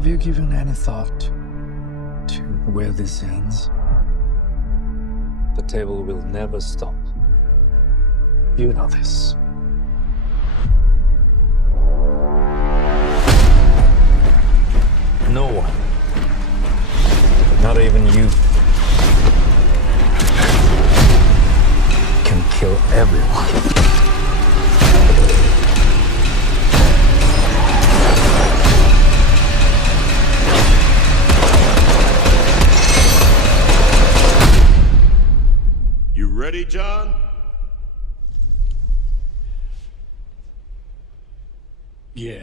Have you given any thought to where this ends? The table will never stop. You know this. No one, not even you, can kill everyone. You ready, John? Yeah.